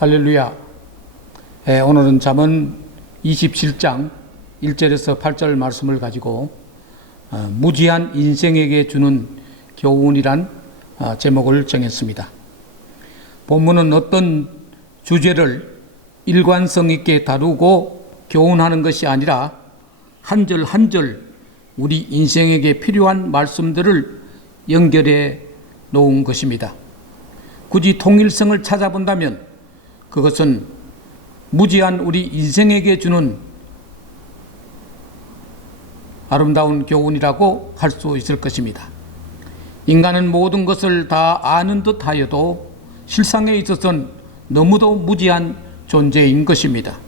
할렐루야. 오늘은 잠언 27장 1절에서 8절 말씀을 가지고 무지한 인생에게 주는 교훈이란 제목을 정했습니다. 본문은 어떤 주제를 일관성 있게 다루고 교훈하는 것이 아니라 한 절 한 절 우리 인생에게 필요한 말씀들을 연결해 놓은 것입니다. 굳이 통일성을 찾아본다면 그것은 무지한 우리 인생에게 주는 아름다운 교훈이라고 할 수 있을 것입니다. 인간은 모든 것을 다 아는 듯 하여도 실상에 있어서는 너무도 무지한 존재인 것입니다.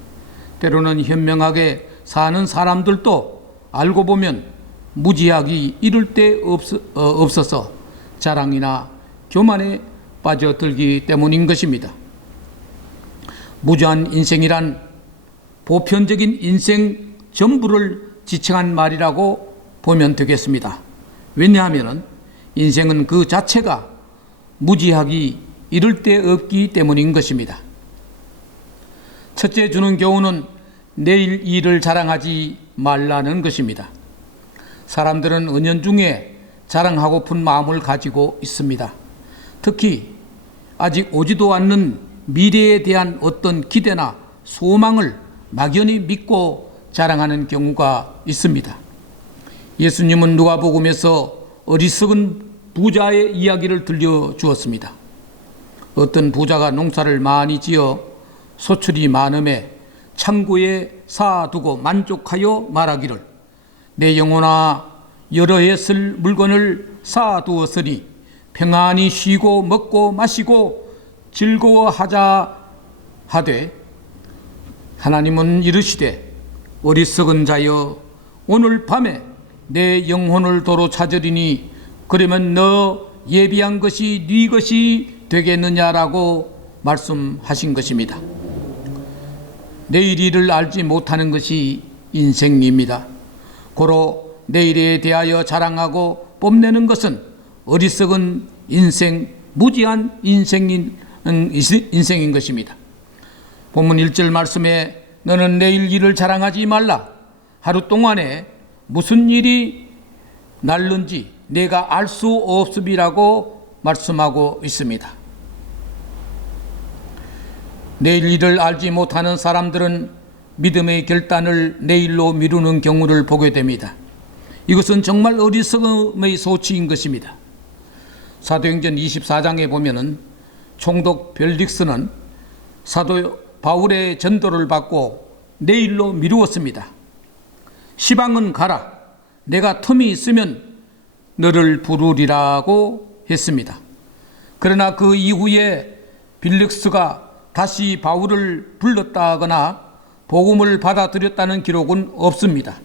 때로는 현명하게 사는 사람들도 알고 보면 무지하기 이를 데 없어서 자랑이나 교만에 빠져들기 때문인 것입니다. 무지한 인생이란 보편적인 인생 전부를 지칭한 말이라고 보면 되겠습니다. 왜냐하면 인생은 그 자체가 무지하기 이를 데 없기 때문인 것입니다. 첫째 주는 교훈은 내일 일을 자랑하지 말라는 것입니다. 사람들은 은연중에 자랑하고픈 마음을 가지고 있습니다. 특히 아직 오지도 않는 미래에 대한 어떤 기대나 소망을 막연히 믿고 자랑하는 경우가 있습니다. 예수님은 누가복음에서 어리석은 부자의 이야기를 들려주었습니다. 어떤 부자가 농사를 많이 지어 소출이 많음에 창고에 쌓아두고 만족하여 말하기를 내 영혼아 여러 해 쓸 물건을 쌓아두었으니 평안히 쉬고 먹고 마시고 즐거워하자 하되 하나님은 이르시되 어리석은 자여 오늘 밤에 내 영혼을 도로 찾으리니 그러면 너 예비한 것이 네 것이 되겠느냐라고 말씀하신 것입니다. 내일 일을 알지 못하는 것이 인생입니다. 고로 내일에 대하여 자랑하고 뽐내는 것은 어리석은 인생, 무지한 인생인 것입니다. 본문 1절 말씀에 너는 내일 일을 자랑하지 말라. 하루 동안에 무슨 일이 날는지 내가 알 수 없음이라고 말씀하고 있습니다. 내일 일을 알지 못하는 사람들은 믿음의 결단을 내일로 미루는 경우를 보게 됩니다. 이것은 정말 어리석음의 소치인 것입니다. 사도행전 24장에 보면은 총독 벨릭스는 사도 바울의 전도를 받고 내일로 미루었습니다. 시방은 가라. 내가 틈이 있으면 너를 부르리라고 했습니다. 그러나 그 이후에 벨릭스가 다시 바울을 불렀다거나 복음을 받아들였다는 기록은 없습니다.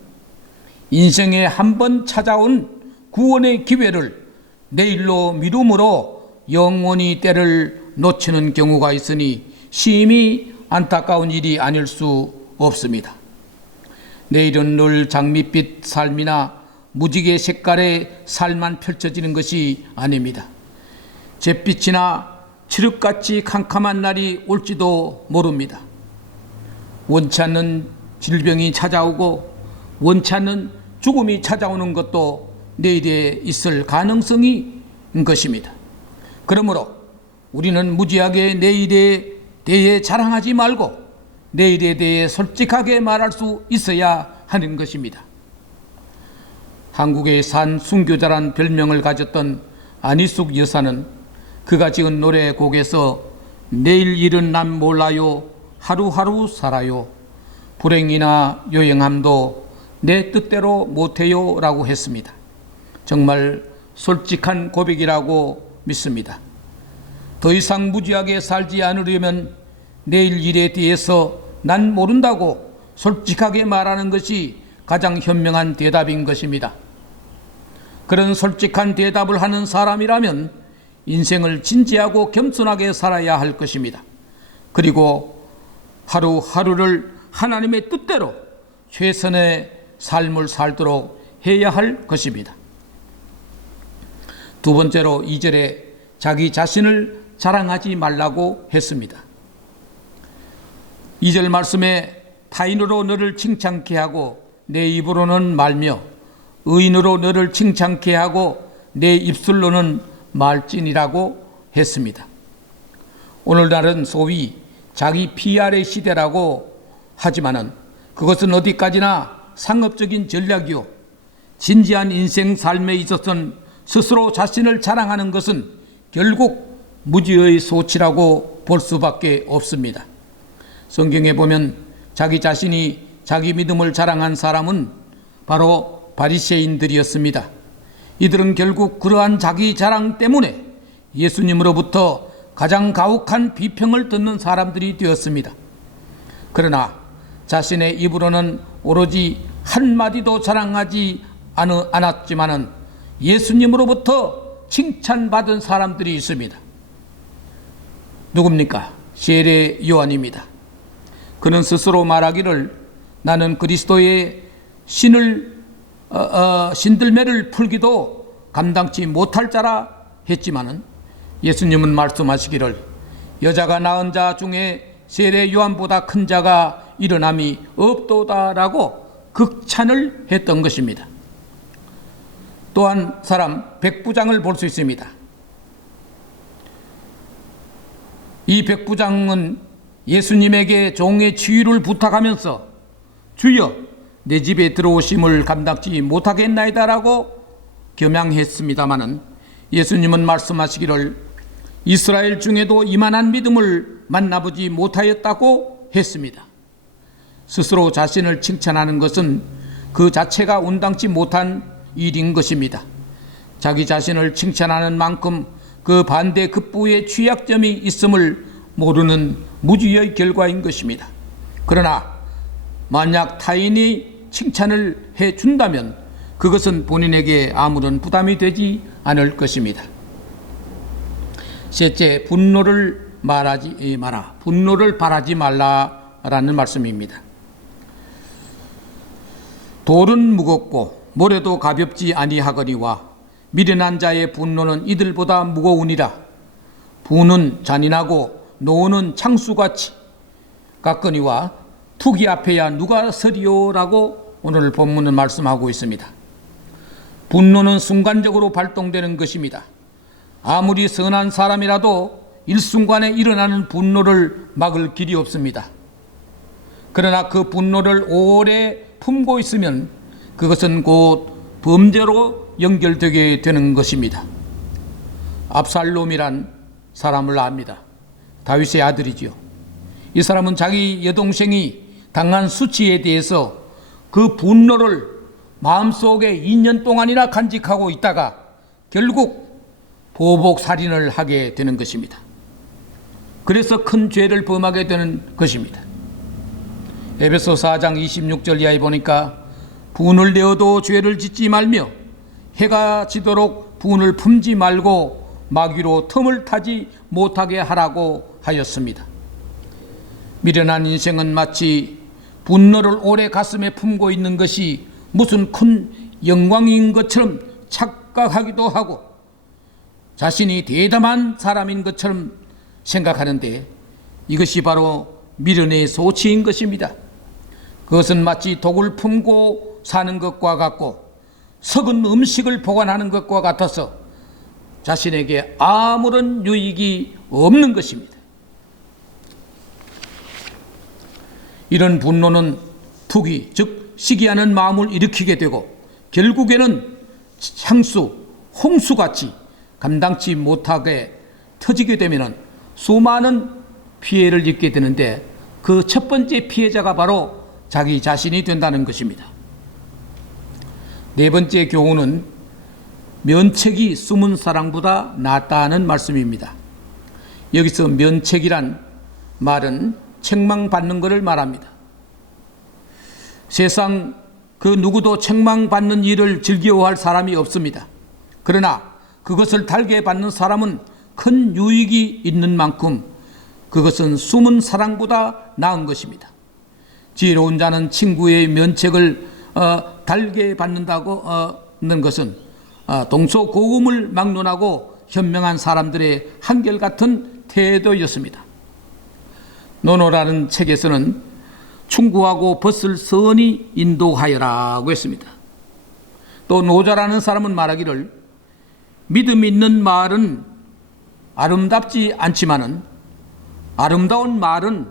인생에 한 번 찾아온 구원의 기회를 내일로 미룸으로 영원히 때를 놓치는 경우가 있으니 심히 안타까운 일이 아닐 수 없습니다. 내일은 늘 장밋빛 삶이나 무지개 색깔의 삶만 펼쳐지는 것이 아닙니다. 잿빛이나 칠흑같이 캄캄한 날이 올지도 모릅니다. 원치 않는 질병이 찾아오고 원치 않는 죽음이 찾아오는 것도 내일에 있을 가능성이 있는 것입니다. 그러므로 우리는 무지하게 내일에 대해 자랑하지 말고 내일에 대해 솔직하게 말할 수 있어야 하는 것입니다. 한국의 산 순교자란 별명을 가졌던 안희숙 여사는 그가 지은 노래곡에서 내일 일은 난 몰라요 하루하루 살아요 불행이나 요행함도 내 뜻대로 못해요 라고 했습니다. 정말 솔직한 고백이라고 믿습니다. 더 이상 무지하게 살지 않으려면 내일 일에 대해서 난 모른다고 솔직하게 말하는 것이 가장 현명한 대답인 것입니다. 그런 솔직한 대답을 하는 사람이라면 인생을 진지하고 겸손하게 살아야 할 것입니다. 그리고 하루하루를 하나님의 뜻대로 최선의 삶을 살도록 해야 할 것입니다. 두 번째로 2절에 자기 자신을 자랑하지 말라고 했습니다. 2절 말씀에 타인으로 너를 칭찬케 하고 내 입으로는 말며 의인으로 너를 칭찬케 하고 내 입술로는 말찐이라고 했습니다. 오늘날은 소위 자기 PR의 시대라고 하지만은 그것은 어디까지나 상업적인 전략이요, 진지한 인생 삶에 있어서는 스스로 자신을 자랑하는 것은 결국 무지의 소치라고 볼 수밖에 없습니다. 성경에 보면 자기 자신이 자기 믿음을 자랑한 사람은 바로 바리새인들이었습니다. 이들은 결국 그러한 자기 자랑 때문에 예수님으로부터 가장 가혹한 비평을 듣는 사람들이 되었습니다. 그러나 자신의 입으로는 오로지 한마디도 자랑하지 않았지만은 예수님으로부터 칭찬받은 사람들이 있습니다. 누굽니까? 세례 요한입니다. 그는 스스로 말하기를 나는 그리스도의 신들매를 풀기도 감당치 못할 자라 했지만은 예수님은 말씀하시기를 여자가 낳은 자 중에 세례 요한보다 큰 자가 일어남이 없도다라고 극찬을 했던 것입니다. 또한 사람 백부장을 볼 수 있습니다. 이 백부장은 예수님에게 종의 치유를 부탁하면서 주여 내 집에 들어오심을 감당치 못하겠나이다라고 겸양했습니다마는 예수님은 말씀하시기를 이스라엘 중에도 이만한 믿음을 만나보지 못하였다고 했습니다. 스스로 자신을 칭찬하는 것은 그 자체가 온당치 못한 일인 것입니다. 자기 자신을 칭찬하는 만큼 그 반대 급부의 취약점이 있음을 모르는 무지의 결과인 것입니다. 그러나 만약 타인이 칭찬을 해준다면 그것은 본인에게 아무런 부담이 되지 않을 것입니다. 셋째, 분노를 말하지 마라. 분노를 바라지 말라라는 말씀입니다. 돌은 무겁고 모래도 가볍지 아니하거니와 미련한 자의 분노는 이들보다 무거우니라. 분은 잔인하고 노는 창수같이 같거니와 투기 앞에야 누가 서리오라고 오늘 본문은 말씀하고 있습니다. 분노는 순간적으로 발동되는 것입니다. 아무리 선한 사람이라도 일순간에 일어나는 분노를 막을 길이 없습니다. 그러나 그 분노를 오래 품고 있으면 그것은 곧 범죄로 연결되게 되는 것입니다. 압살롬이란 사람을 압니다. 다윗의 아들이지요. 이 사람은 자기 여동생이 당한 수치에 대해서 그 분노를 마음속에 2년 동안이나 간직하고 있다가 결국 보복 살인을 하게 되는 것입니다. 그래서 큰 죄를 범하게 되는 것입니다. 에베소 4장 26절 이하에 보니까 분을 내어도 죄를 짓지 말며 해가 지도록 분을 품지 말고 마귀로 틈을 타지 못하게 하라고 하였습니다. 미련한 인생은 마치 분노를 오래 가슴에 품고 있는 것이 무슨 큰 영광인 것처럼 착각하기도 하고 자신이 대담한 사람인 것처럼 생각하는데 이것이 바로 미련의 소치인 것입니다. 그것은 마치 독을 품고 사는 것과 같고 썩은 음식을 보관하는 것과 같아서 자신에게 아무런 유익이 없는 것입니다. 이런 분노는 투기, 즉 시기하는 마음을 일으키게 되고 결국에는 향수, 홍수같이 감당치 못하게 터지게 되면 수많은 피해를 입게 되는데 그 첫 번째 피해자가 바로 자기 자신이 된다는 것입니다. 네 번째 교훈은 면책이 숨은 사랑보다 낫다는 말씀입니다. 여기서 면책이란 말은 책망받는 것을 말합니다. 세상 그 누구도 책망받는 일을 즐거워할 사람이 없습니다. 그러나 그것을 달게 받는 사람은 큰 유익이 있는 만큼 그것은 숨은 사랑보다 나은 것입니다. 지혜로운 자는 친구의 면책을 달게 받는다고 하는 것은 동서고금을 막론하고 현명한 사람들의 한결같은 태도였습니다. 노노라는 책에서는 충고하고 벗을 선히 인도하여라고 했습니다. 또 노자라는 사람은 말하기를 믿음 있는 말은 아름답지 않지만은 아름다운 말은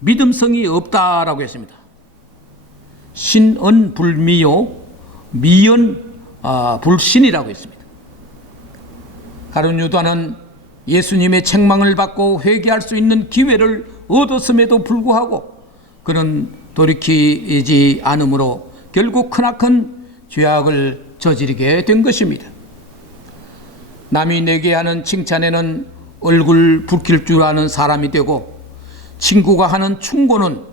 믿음성이 없다라고 했습니다. 신언 불미요 미언 불신이라고 했습니다. 가룟 유다는 예수님의 책망을 받고 회개할 수 있는 기회를 얻었음에도 불구하고 그는 돌이키지 않으므로 결국 크나큰 죄악을 저지르게 된 것입니다. 남이 내게 하는 칭찬에는 얼굴 붉힐 줄 아는 사람이 되고 친구가 하는 충고는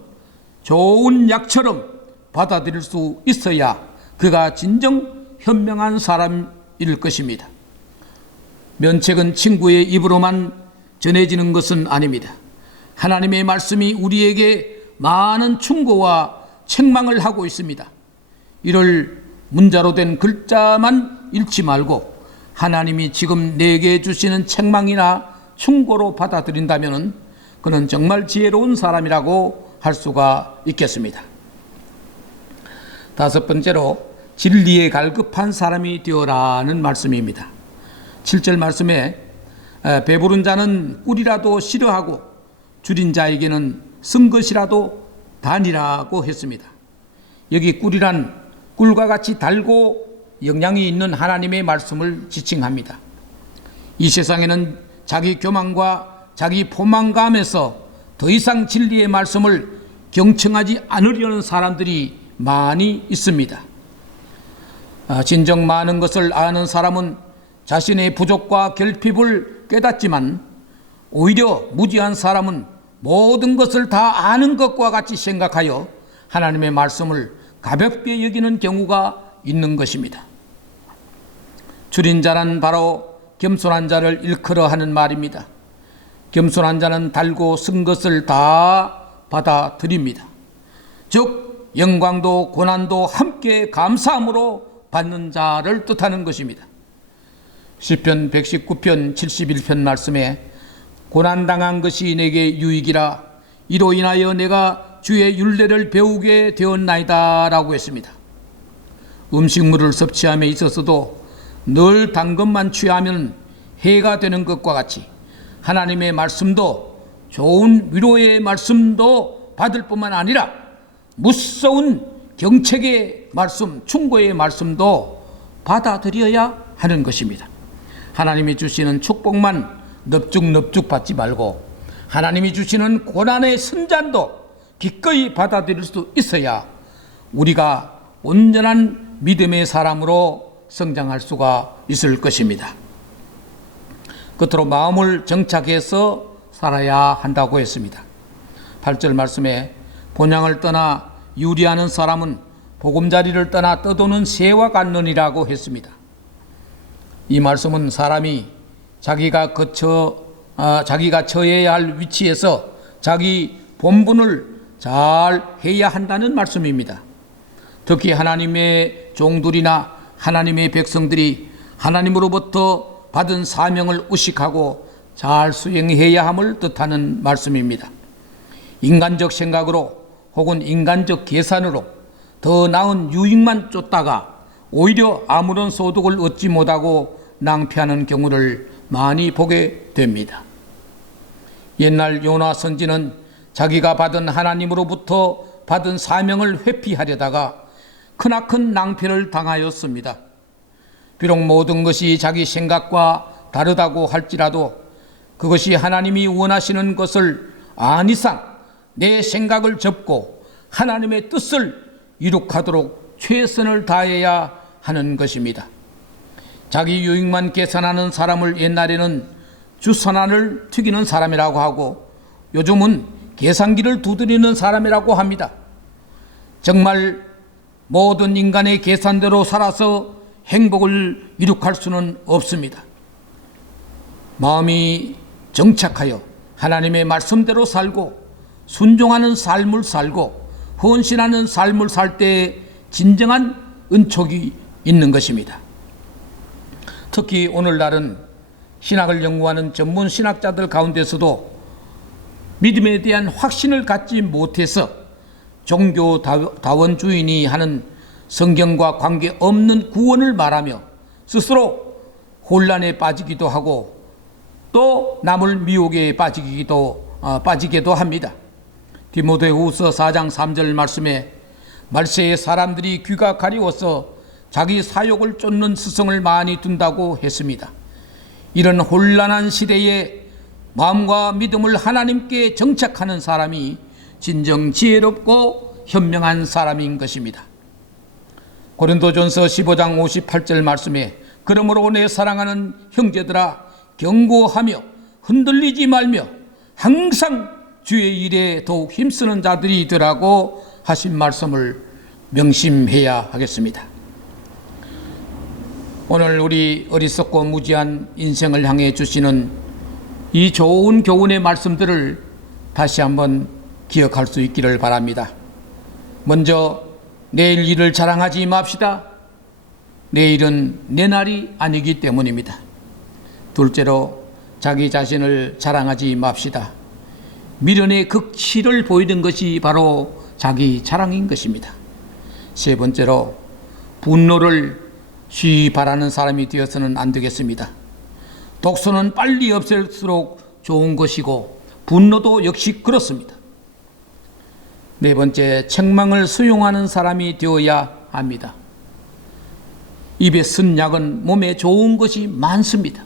좋은 약처럼 받아들일 수 있어야 그가 진정 현명한 사람일 것입니다. 면책은 친구의 입으로만 전해지는 것은 아닙니다. 하나님의 말씀이 우리에게 많은 충고와 책망을 하고 있습니다. 이를 문자로 된 글자만 읽지 말고 하나님이 지금 내게 주시는 책망이나 충고로 받아들인다면 그는 정말 지혜로운 사람이라고 할 수가 있겠습니다. 다섯 번째로 진리에 갈급한 사람이 되어라는 말씀입니다. 7절 말씀에 배부른 자는 꿀이라도 싫어하고 줄인 자에게는 쓴 것이라도 단이라고 했습니다. 여기 꿀이란 꿀과 같이 달고 영양이 있는 하나님의 말씀을 지칭합니다. 이 세상에는 자기 교만과 자기 포만감에서 더 이상 진리의 말씀을 경청하지 않으려는 사람들이 많이 있습니다. 진정 많은 것을 아는 사람은 자신의 부족과 결핍을 깨닫지만 오히려 무지한 사람은 모든 것을 다 아는 것과 같이 생각하여 하나님의 말씀을 가볍게 여기는 경우가 있는 것입니다. 줄인 자란 바로 겸손한 자를 일컬어 하는 말입니다. 겸손한 자는 달고 쓴 것을 다 받아들입니다. 즉 영광도 고난도 함께 감사함으로 받는 자를 뜻하는 것입니다. 시편 119편 71편 말씀에 고난당한 것이 내게 유익이라 이로 인하여 내가 주의 율례를 배우게 되었나이다 라고 했습니다. 음식물을 섭취함에 있어서도 늘 단 것만 취하면 해가 되는 것과 같이 하나님의 말씀도 좋은 위로의 말씀도 받을 뿐만 아니라 무서운 경책의 말씀, 충고의 말씀도 받아들여야 하는 것입니다. 하나님이 주시는 축복만 넙죽넙죽 받지 말고 하나님이 주시는 고난의 선잔도 기꺼이 받아들일 수 있어야 우리가 온전한 믿음의 사람으로 성장할 수가 있을 것입니다. 끝으로 마음을 정착해서 살아야 한다고 했습니다. 8절 말씀에 본향을 떠나 유리하는 사람은 보금자리를 떠나 떠도는 새와 같느니라고 했습니다. 이 말씀은 사람이 자기가 처해야 할 위치에서 자기 본분을 잘 해야 한다는 말씀입니다. 특히 하나님의 종들이나 하나님의 백성들이 하나님으로부터 받은 사명을 의식하고 잘 수행해야 함을 뜻하는 말씀입니다. 인간적 생각으로 혹은 인간적 계산으로 더 나은 유익만 쫓다가 오히려 아무런 소득을 얻지 못하고 낭패하는 경우를 많이 보게 됩니다. 옛날 요나 선지는 자기가 받은 하나님으로부터 받은 사명을 회피하려다가 크나큰 낭패를 당하였습니다. 비록 모든 것이 자기 생각과 다르다고 할지라도 그것이 하나님이 원하시는 것을 안 이상 내 생각을 접고 하나님의 뜻을 이룩하도록 최선을 다해야 하는 것입니다. 자기 유익만 계산하는 사람을 옛날에는 주선안을 튀기는 사람이라고 하고 요즘은 계산기를 두드리는 사람이라고 합니다. 정말 모든 인간의 계산대로 살아서 행복을 이룩할 수는 없습니다. 마음이 정착하여 하나님의 말씀대로 살고 순종하는 삶을 살고 헌신하는 삶을 살 때 진정한 은총이 있는 것입니다. 특히 오늘날은 신학을 연구하는 전문 신학자들 가운데서도 믿음에 대한 확신을 갖지 못해서 종교 다원주의니 하는 성경과 관계없는 구원을 말하며 스스로 혼란에 빠지기도 하고 또 남을 미혹에 빠지게도 합니다. 디모데후서 4장 3절 말씀에 말세에 사람들이 귀가 가리워서 자기 사욕을 쫓는 스승을 많이 둔다고 했습니다. 이런 혼란한 시대에 마음과 믿음을 하나님께 정착하는 사람이 진정 지혜롭고 현명한 사람인 것입니다. 고린도전서 15장 58절 말씀에 그러므로 내 사랑하는 형제들아 경고하며 흔들리지 말며 항상 주의 일에 더욱 힘쓰는 자들이 되라고 하신 말씀을 명심해야 하겠습니다. 오늘 우리 어리석고 무지한 인생을 향해 주시는 이 좋은 교훈의 말씀들을 다시 한번 기억할 수 있기를 바랍니다. 먼저 내일 일을 자랑하지 맙시다. 내일은 내 날이 아니기 때문입니다. 둘째로 자기 자신을 자랑하지 맙시다. 미련의 극치를 보이는 것이 바로 자기 자랑인 것입니다. 세 번째로 분노를 쉬이 바라는 사람이 되어서는 안 되겠습니다. 독소는 빨리 없앨수록 좋은 것이고 분노도 역시 그렇습니다. 네 번째, 책망을 수용하는 사람이 되어야 합니다. 입에 쓴 약은 몸에 좋은 것이 많습니다.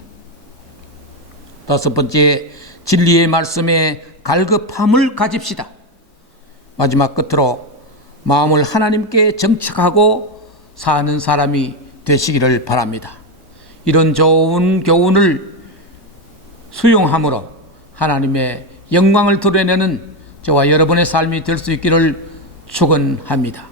다섯 번째, 진리의 말씀에 갈급함을 가집시다. 마지막 끝으로 마음을 하나님께 정착하고 사는 사람이 되시기를 바랍니다. 이런 좋은 교훈을 수용함으로 하나님의 영광을 드러내는 저와 여러분의 삶이 될 수 있기를 축원합니다.